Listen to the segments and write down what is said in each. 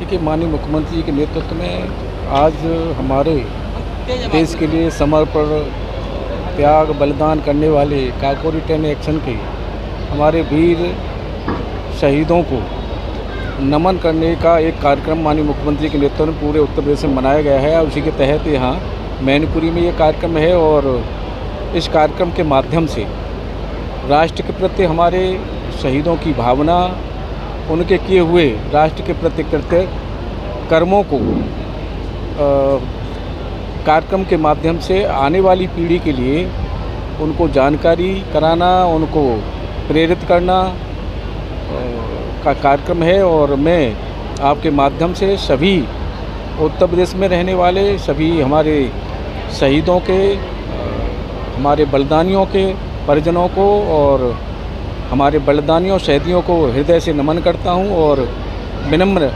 देखिए, माननीय मुख्यमंत्री जी के नेतृत्व में आज हमारे देश के लिए समर्पण, त्याग, बलिदान करने वाले काकोरी 10 एक्शन के हमारे वीर शहीदों को नमन करने का एक कार्यक्रम माननीय मुख्यमंत्री के नेतृत्व में पूरे उत्तर प्रदेश में मनाया गया है। और उसी के तहत यहाँ मैनपुरी में ये कार्यक्रम है और इस कार्यक्रम के माध्यम से राष्ट्र के प्रति हमारे शहीदों की भावना, उनके किए हुए राष्ट्र के प्रति कृत्य कर्मों को कार्यक्रम के माध्यम से आने वाली पीढ़ी के लिए उनको जानकारी कराना, उनको प्रेरित करना का कार्यक्रम है। और मैं आपके माध्यम से सभी उत्तर प्रदेश में रहने वाले सभी हमारे शहीदों के, हमारे बलिदानियों के परिजनों को और हमारे बलिदानियों शहीदियों को हृदय से नमन करता हूं और विनम्र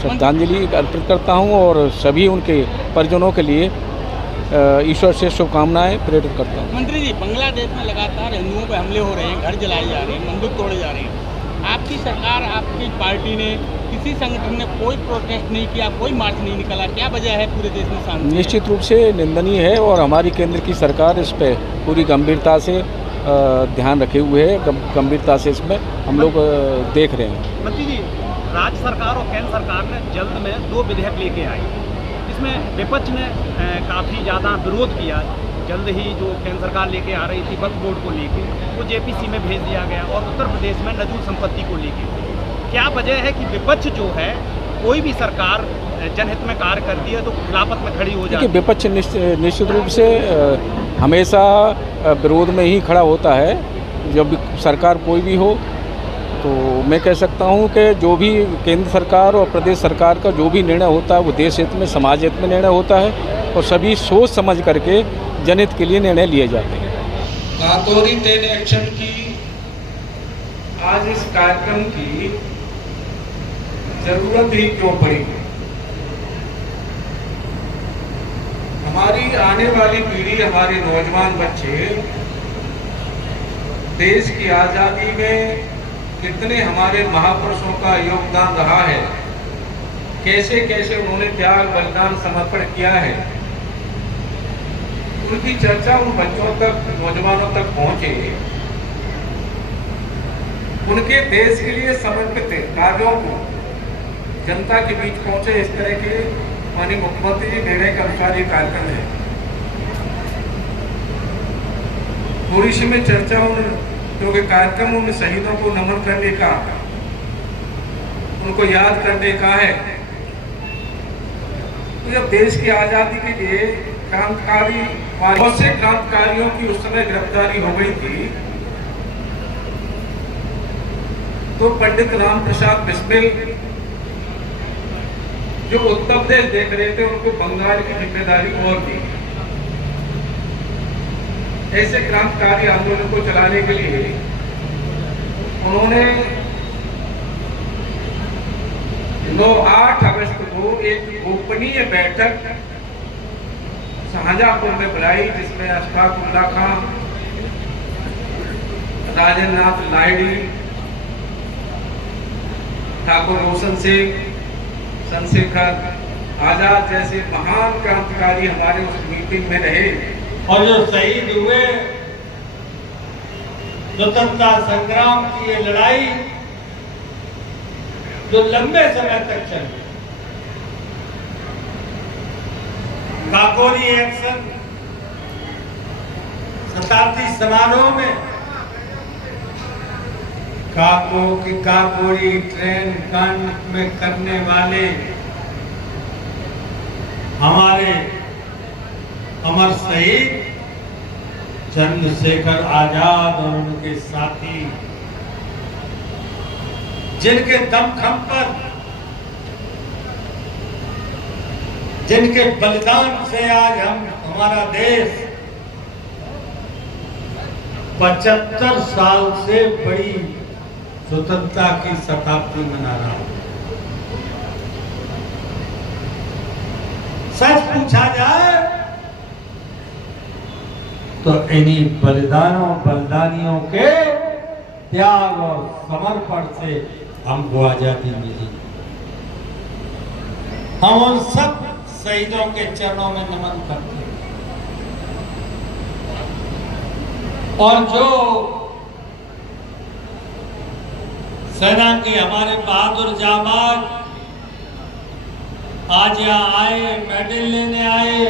श्रद्धांजलि अर्पित करता हूं और सभी उनके परिजनों के लिए ईश्वर से शुभकामनाएं प्रेरित करता हूं। मंत्री जी, बांग्लादेश में लगातार हिंदुओं पर हमले हो रहे हैं, घर जलाए जा रहे हैं, मंदिर तोड़े जा रहे हैं। आपकी सरकार, आपकी पार्टी ने, किसी संगठन ने कोई प्रोटेस्ट नहीं किया, कोई मार्च नहीं निकाला, क्या वजह है पूरे देश में शांति? निश्चित रूप से निंदनीय है और हमारी केंद्र की सरकार इस पर पूरी गंभीरता से ध्यान रखे हुए है, गंभीरता से इसमें हम लोग देख रहे हैं। मंत्री जी, राज्य सरकार और केंद्र सरकार ने जल्द में 2 विधेयक लेके आई, जिसमें विपक्ष ने काफ़ी ज़्यादा विरोध किया। जल्द ही जो केंद्र सरकार लेके आ रही थी वक्फ बोर्ड को लेके, वो जेपीसी में भेज दिया गया और उत्तर प्रदेश में नजूल संपत्ति को लेके। क्या वजह है कि विपक्ष जो है, कोई भी सरकार जनहित में कार्य करती है तो खिलाफत में खड़ी हो जाती है? विपक्ष निश्चित रूप से हमेशा विरोध में ही खड़ा होता है। जब सरकार कोई भी हो तो मैं कह सकता हूं कि जो भी केंद्र सरकार और प्रदेश सरकार का जो भी निर्णय होता है वो देश हित में, समाज हित में निर्णय होता है और सभी सोच समझ करके जनहित के लिए निर्णय लिए जाते हैं। काकोरी 10 एक्शन की आज इस कार्यक्रम की जरूरत ही क्यों पड़ी? हमारी आने वाली पीढ़ी, हमारे नौजवान बच्चे देश की आज़ादी में कितने हमारे महापुरुषों का योगदान रहा है, कैसे कैसे उन्होंने त्याग, बलिदान, समर्पण किया है, उनकी चर्चा उन बच्चों तक, नौजवानों तक पहुंचे। उनके देश के लिए समर्पित कार्यों को जनता के बीच पहुंचे। इस तरह के माननीय मुख्यमंत्री जी निर्णय के अनुसार ये कार्यक्रम है। थोड़ी सी में चर्चा क्योंकि कार्यक्रम उन शहीदों को नमन करने का, उनको याद करने का है। तो जब देश की आजादी के लिए क्रांतिकारी, बहुत से क्रांतिकारियों की उस समय गिरफ्तारी हो गई थी, तो पंडित राम प्रसाद बिस्मिल जो उत्तर प्रदेश देख रहे थे, उनको बंगाल की जिम्मेदारी और दी। ऐसे क्रांतिकारी आंदोलन को चलाने के लिए उन्होंने 9-8 अगस्त को एक गोपनीय बैठक शाहजहांपुर में बुलाई, जिसमें अशफाक उल्लाह खां, राजेंद्र नाथ लाहिड़ी, ठाकुर रोशन सिंह, चंद्रशेखर आजाद जैसे महान क्रांतिकारी हमारे उस मीटिंग में रहे। और जो शहीद हुए, स्वतंत्रता संग्राम की ये लड़ाई जो लंबे समय तक चली, काकोरी एक्शन शताब्दी समारोह में काकोरी ट्रेन कांड में करने वाले हमारे अमर शहीद चंद्रशेखर आजाद और उनके साथी, जिनके दमखम पर, जिनके बलिदान से आज हमारा देश 75 साल से बड़ी स्वतंत्रता की शताब्दी मना रहा है। सच पूछा जाए तो इन्हीं बलिदानियों के त्याग और समर्पण से हमको आजादी मिली। हम उन सब शहीदों के चरणों में नमन करते हैं। और जो सेना के हमारे बहादुर जाबाज आज यहाँ आए, मेडल लेने आए,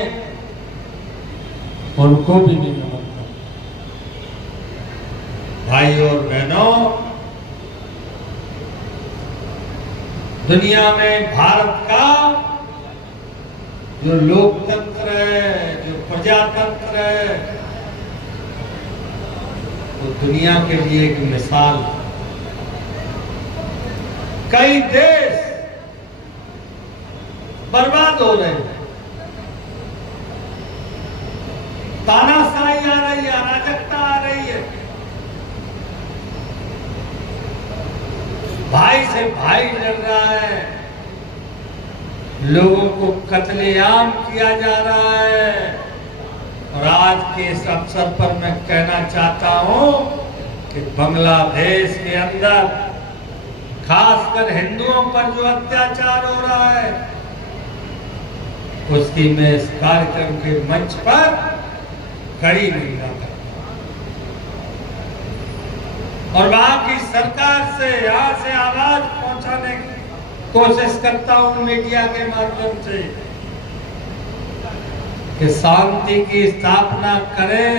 उनको भी नहीं नमन करते। भाई और बहनों, दुनिया में भारत का जो लोकतंत्र है, जो प्रजातंत्र है, वो दुनिया के लिए एक मिसाल है। कई देश बर्बाद हो रहे हैं, तानाशाही आ रही है, अराजकता आ रही है, भाई से भाई लड़ रहा है, लोगों को कत्लेआम किया जा रहा है। और आज के इस अवसर पर मैं कहना चाहता हूं कि बांग्लादेश के अंदर खासकर हिंदुओं पर जो अत्याचार हो रहा है, उसकी मैं इस कार्यक्रम के मंच पर कड़ी निंदा करता हूं और वहां की सरकार से यहां से आवाज पहुंचाने की कोशिश करता हूं मीडिया के माध्यम से कि शांति की स्थापना करें।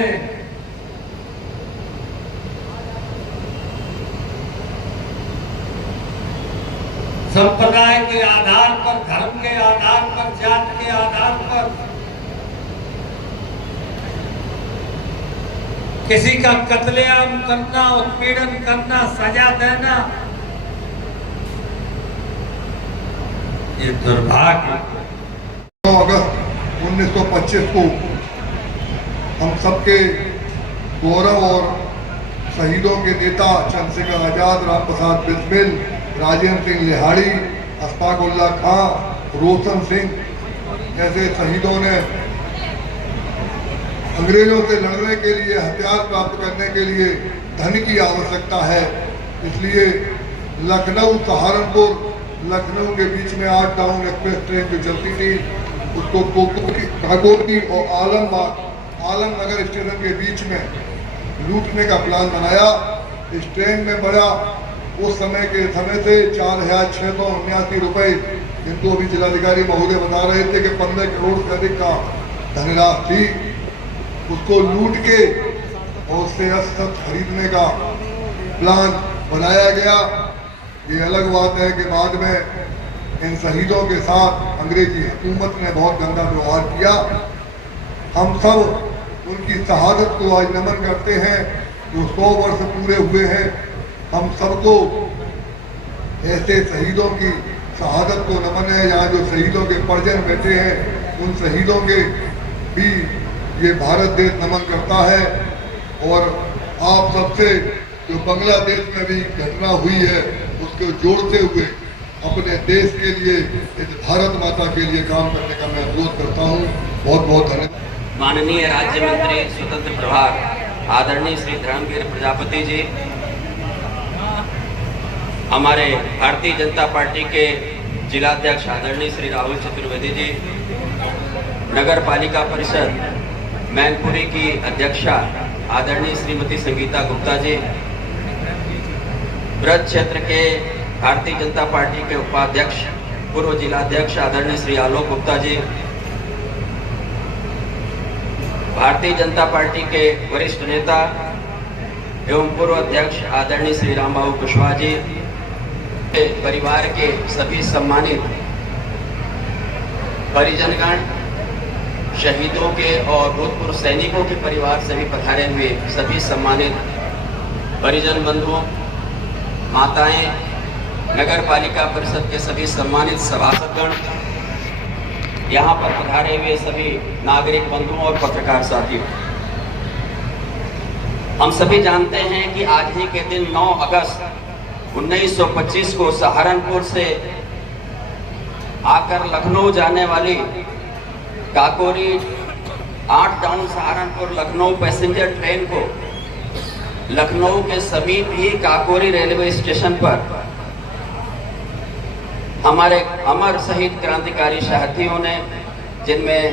संप्रदाय के आधार पर, धर्म के आधार पर, जाति के आधार पर किसी का कत्लेआम करना, उत्पीड़न करना, सजा देना, ये दुर्भाग्य। 9 अगस्त 1925 को हम सबके गौरव और शहीदों के नेता चंद्रशेखर आजाद, राम प्रसाद बिस्मिल, राजेंद्र सिंह लिहाड़ी, अशफाक उल्लाह खां, रोशन सिंह ऐसे शहीदों ने अंग्रेजों से लड़ने के लिए, हथियार प्राप्त करने के लिए धन की आवश्यकता है। इसलिए लखनऊ सहारनपुर, लखनऊ के बीच में 8 टाउन एक्सप्रेस ट्रेन जो चलती थी, उसको काकोती और आलमनगर स्टेशन के बीच में लूटने का प्लान बनाया। इस ट्रेन में बड़ा उस समय के समय से 4,679 रुपए, किंतु अभी जिलाधिकारी महोदय बता रहे थे कि 15 करोड़ से अधिक का धनराशि थी। उसको लूट के और उससे अस्त्र खरीदने का प्लान बनाया गया। ये अलग बात है कि बाद में इन शहीदों के साथ अंग्रेजी हुकूमत ने बहुत गंदा व्यवहार किया। हम सब उनकी शहादत को आज नमन करते हैं, जो 100 वर्ष पूरे हुए हैं। हम सबको ऐसे शहीदों की शहादत को नमन है। यहाँ जो शहीदों के परिजन बैठे हैं, उन शहीदों के भी ये भारत देश नमन करता है। और आप सबसे जो बांग्लादेश में भी घटना हुई है, उसको जोड़ते हुए अपने देश के लिए, इस भारत माता के लिए काम करने का मैं अनुरोध करता हूँ। बहुत बहुत धन्यवाद। माननीय राज्य मंत्री स्वतंत्र प्रभार आदरणीय श्री धर्मवीर प्रजापति जी, हमारे भारतीय जनता पार्टी के जिलाध्यक्ष आदरणीय श्री राहुल चतुर्वेदी जी, नगर पालिका परिषद मैनपुरी की अध्यक्षा आदरणीय श्रीमती संगीता गुप्ता जी, ब्रज क्षेत्र के भारतीय जनता पार्टी के उपाध्यक्ष पूर्व जिलाध्यक्ष आदरणीय श्री आलोक गुप्ता जी, भारतीय जनता पार्टी के वरिष्ठ नेता एवं पूर्व अध्यक्ष आदरणीय श्री रामबाबू कुशवाहा जी, परिवार के सभी सम्मानित परिजनगण, शहीदों के और भूतपूर्व सैनिकों के परिवार से भी पधारे हुए सभी सम्मानित परिजन बंधुओं, माताएं, नगर पालिका परिषद के सभी सम्मानित सभासदगण, यहाँ पर पधारे हुए सभी नागरिक बंधुओं और पत्रकार साथियों, हम सभी जानते हैं कि आज ही के दिन 9 अगस्त 1925 को सहारनपुर से आकर लखनऊ जाने वाली Kakori 8 town Saharanpur Lucknow passenger train को लखनऊ के समीप ही काकोरी रेलवे स्टेशन पर हमारे अमर शहीद क्रांतिकारी साथियों ने, जिनमें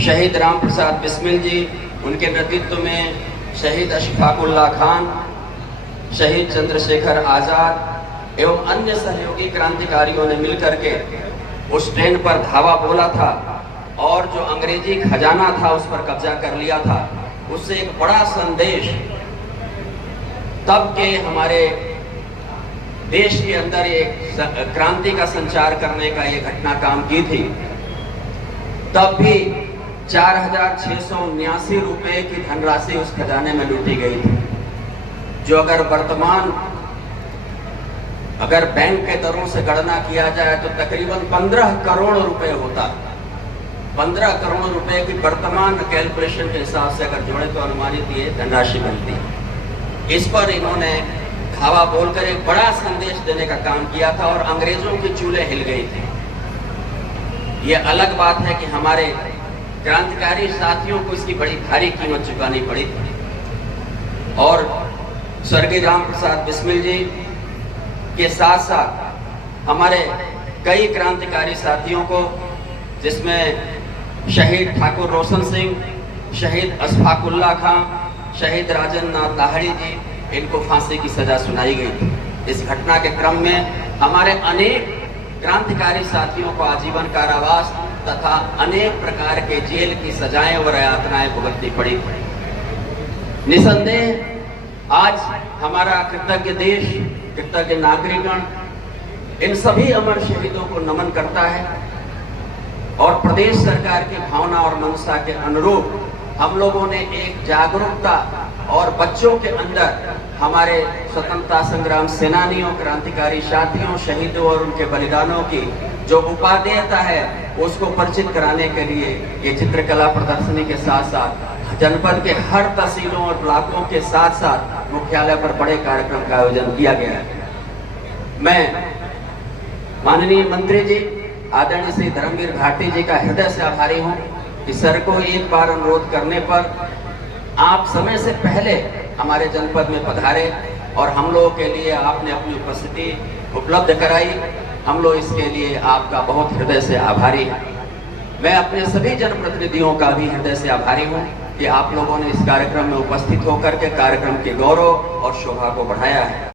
शहीद राम प्रसाद बिस्मिल जी, उनके नेतृत्व में शहीद अशफाक उल्लाह खान, शहीद चंद्रशेखर आज़ाद एवं अन्य सहयोगी क्रांतिकारियों ने मिलकर के उस ट्रेन पर धावा बोला था और जो अंग्रेजी खजाना था उस पर कब्जा कर लिया था। उससे एक बड़ा संदेश तब के हमारे देश के अंदर एक क्रांति का संचार करने का ये घटना काम की थी। तब भी 4,679 रुपए की धनराशि उस खजाने में लूटी गई थी, जो अगर बैंक के दरों से गणना किया जाए तो तकरीबन 15 करोड़ रुपए होता। 15 करोड़ रुपए की वर्तमान कैलकुलेशन के हिसाब से अगर जोड़े तो अनुमानित ये धनराशि बनती है। इस पर इन्होंने धावा बोलकर एक बड़ा संदेश देने का काम किया था और अंग्रेजों की चूल्हे हिल गई थी। ये अलग बात है कि हमारे क्रांतिकारी साथियों को इसकी बड़ी भारी कीमत चुकानी पड़ी और स्वर्गीय राम प्रसाद बिस्मिल जी के साथ साथ हमारे कई क्रांतिकारी साथियों को, जिसमें शहीद ठाकुर रोशन सिंह, शहीद अशफाक उल्लाह खान, शहीद राजेंद्र नाथ लाहिड़ी जी, इनको फांसी की सजा सुनाई गई थी। इस घटना के क्रम में हमारे अनेक क्रांतिकारी साथियों को आजीवन कारावास तथा अनेक प्रकार के जेल की सजाएं और यातनाएं भुगतनी पड़ी। निसंदेह आज हमारा कृतज्ञ देश, कृतज्ञ नागरिकगण इन सभी अमर शहीदों को नमन करता है और प्रदेश सरकार की भावना और मंशा के अनुरूप हम लोगों ने एक जागरूकता और बच्चों के अंदर हमारे स्वतंत्रता संग्राम सेनानियों, क्रांतिकारी साथियों, शहीदों और उनके बलिदानों की जो उपादेयता है उसको परिचित कराने के लिए ये चित्रकला प्रदर्शनी के साथ साथ जनपद के हर तहसीलों और ब्लॉकों के साथ साथ मुख्यालय पर बड़े कार्यक्रम का आयोजन किया गया है। मैं माननीय मंत्री जी आदरणीय श्री धर्मवीर घाटी जी का हृदय से आभारी हूँ कि सर को एक बार अनुरोध करने पर आप समय से पहले हमारे जनपद में पधारे और हम लोगों के लिए आपने अपनी उपस्थिति उपलब्ध कराई। हम लोग इसके लिए आपका बहुत हृदय से आभारी हैं। मैं अपने सभी जनप्रतिनिधियों का भी हृदय से आभारी हूँ कि आप लोगों ने इस कार्यक्रम में उपस्थित होकर के कार्यक्रम के गौरव और शोभा को बढ़ाया है।